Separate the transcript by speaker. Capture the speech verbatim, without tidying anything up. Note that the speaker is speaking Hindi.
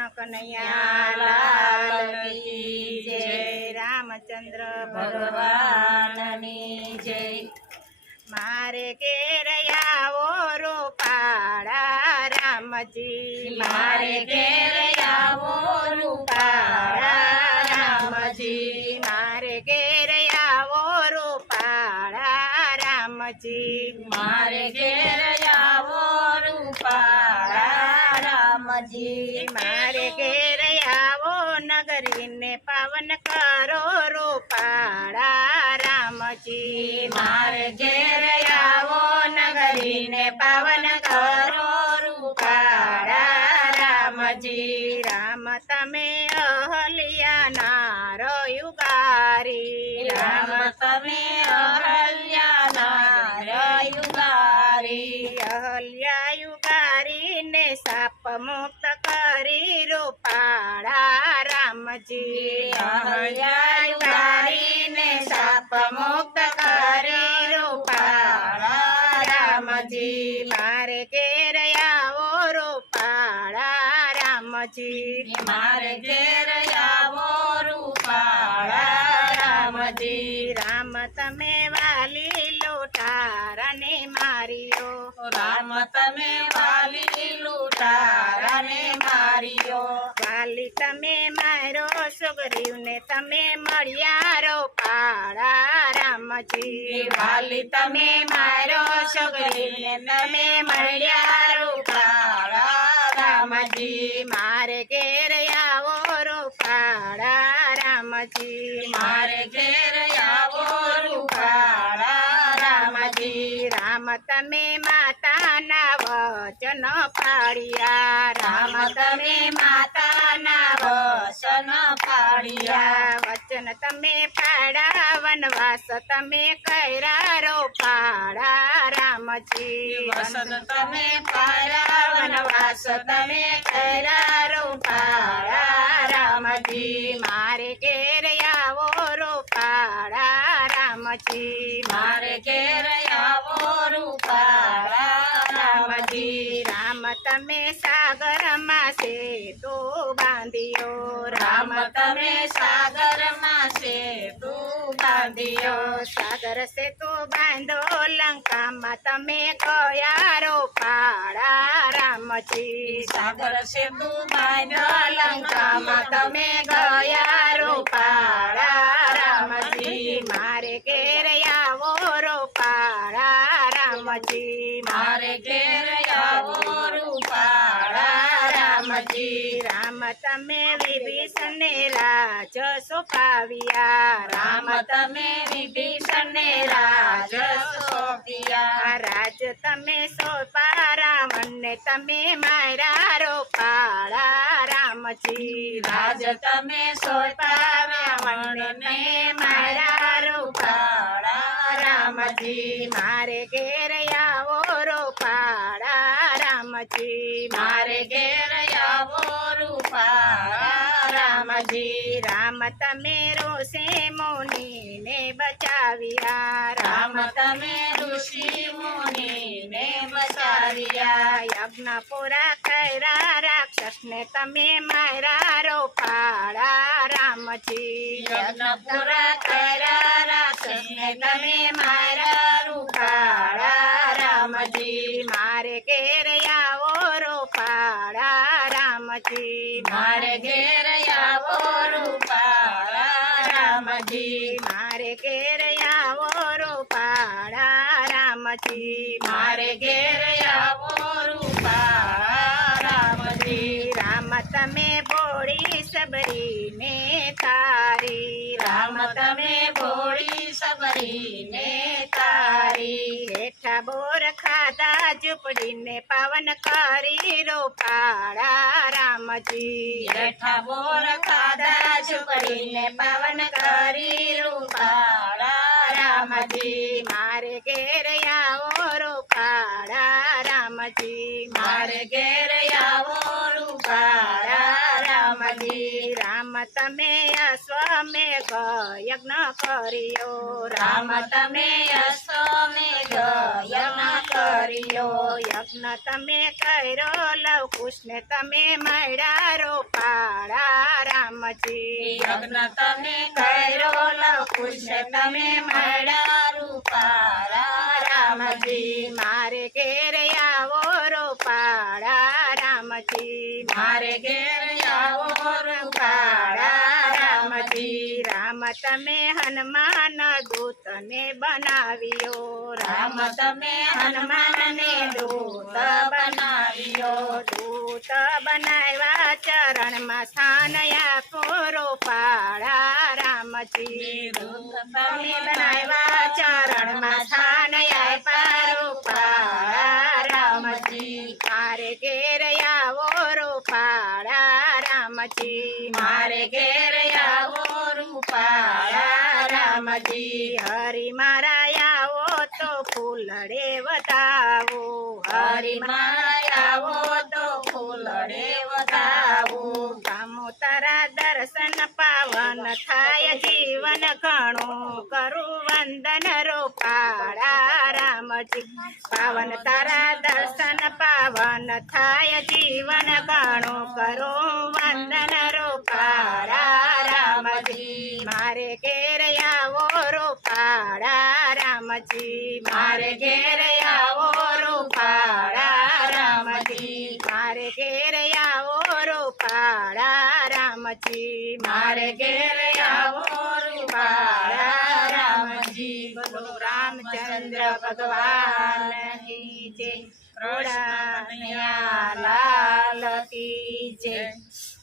Speaker 1: कन्हैया लाल की जय। रामचंद्र भगवान की जय। मारे घेर आवो रूपाड़ा रामजी, मारे घेर आवो रूपाड़ा रामजी, मारे घेर आवो रूपाड़ा रामजी, मारे घेर आवो रूपाड़ा रामजी, मारे घेर आवो नगरी ने पावन करो रूपाड़ा रामजी, मारे घेर आवो नगरी ने पावन करो रूपाड़ा रामजी। राम तमे अहल्या नारो युगारी, राम तमे अहल्या नारो युगारी, अहल्या युगारी ने साप मुक्त करी रूपाड़ा रामजी, अहल्या युगारी ने साप मुक्त करी रूपाड़ा रामजी, मारे घेर आवो रूपाड़ा रामजी, मारे घेर आवो रूपाड़ा रामजी। राम तमे वाली लूटारा ने मारियो, राम तमे वाली लूटारा ने मारियो, वाली तमे मारो सुग्रीव ने तमे मळ्या रूपाड़ा रामजी, वाली तमे मारो सुग्रीव ने तमे मळ्या रूपाड़ा रामजी, मारे घेर आवो रूपाड़ा रामजी, मारे घेर आवो रूपाड़ा रामजी। राम तमे माता ना वचन पाड़िया, राम तमे माता ना वचन पाड़िया, वचन तमे पाड़ा वनवास तमे कैरा रूपाड़ा रामजी, वचन तमे पाड़ा वनवास तमे कैरा रूपाड़ा रामजी, मारे घेर आवो रूपाड़ा रामजी, मारे घेर आवो रूपाड़ा रामजी। राम तमे सागर में सेतु बांधियो, राम तमे सागर में सेतु बांधियो, सागर सेतु बांधो लंका में तमे कया रूपाड़ा रामजी, सागर सेतु बांधो लंका में तमे गया रूपाड़ा रामजी, मारे घेर आवो रूपाड़ा रामजी, मारे घेर आवो रूपाड़ा रामजी। राम तमे विभीषण ने राज सोपाविया, राम तमे विभीषण ने राज सोपिया, राज तमे सोपा रावण ने तमे मारा रूपाड़ा रामजी, राज तमे सोपा रावण ने मारा रूपाड़ा रामजी, मारे घेर आवो रूपाड़ा रामजी, मारे घेर आवो रूपाड़ा रामजी। राम तमे ऋषि मुनि ने बचाविया, राम तमे ऋषि मुनि ने बचाविया, यज्ञ पूरा कैरा राक्षस ने तमे मारा रूपाड़ा रामजी, यज्ञ पूरा कैरा राक्षस ने तमे मारा रूपाड़ा रामजी, मारे घेर आवो रूपाड़ा रामजी, मारे घेर आवो रूपाड़ा रामजी, मारे घेर आवो रूपाड़ा रामजी, मारे घेर आवो रूपाड़ा रामजी। राम तमे बोड़ी सबरी ने तारी, राम तमे बोड़ी सबरी ने तारी, हेठा बोर खाधा झुपड़ी ने पावन करी रूपाड़ा रामजी, हेठा बोर खाधा झुपड़ी ने पावन करी रूपाड़ा रामजी, मारे घेर आवो रूपाड़ा रामजी, मारे घेर आवो रूपाड़ा रामजी। राम तमे अश्वमेघ यज्ञ करियो, राम तमे अश्वमेघ यज्ञ करियो, यज्ञ तमे कर्यो लव कुश ने तमे मळ्या रूपा રામજી
Speaker 2: લગ્ન તમે કર્યો લવકુશ તમે મળ્યા રૂપાળા
Speaker 1: રામજી મારે ઘેર આવો રૂપાળા રામજી
Speaker 2: મારે ઘેર આવો રૂપાળા
Speaker 1: રામજી રામ તમે હનુમાન દૂતને બનાવ્યો
Speaker 2: રામ તમે હનુમાનને દૂત બનાવ્યો
Speaker 1: દૂત બનાવ્યા ચરણમાં સ્થાન આપો રૂપાળા રામજી
Speaker 2: દૂત
Speaker 1: તમે બનાવ્યા ચરણમાં સ્થાન આપ્યા રૂપાળા રામજી મારે ઘેર આવો રૂપાળા રામજી
Speaker 2: મારે ઘેર આવો રૂપાળા
Speaker 1: રામજી હરી મારા આવો તો ફૂલડે વધાવો
Speaker 2: હરી મારા આવો તો ફૂલડે વધાવો
Speaker 1: ગામો તારા દર્શન પાવન થાય જીવન ઘણું કરું વંદન રૂપાળા રામજી પાવન તારા દર્શન પાવન થાય જીવન ઘણું કરું વંદન રૂપાળા રામજી મારે ઘેર આવો રૂપાળા રામજી
Speaker 2: મારે ઘેર આવો રૂપાળા રામજી
Speaker 1: મારે ઘેર આવો રૂપાળા રામજી
Speaker 2: મારે ઘેર આવો રૂપાળા રામજી
Speaker 1: બોલો રામચંદ્ર ભગવાન કી જય
Speaker 2: કૃષ્ણ
Speaker 1: કૃષ્ણ લાલ કી જય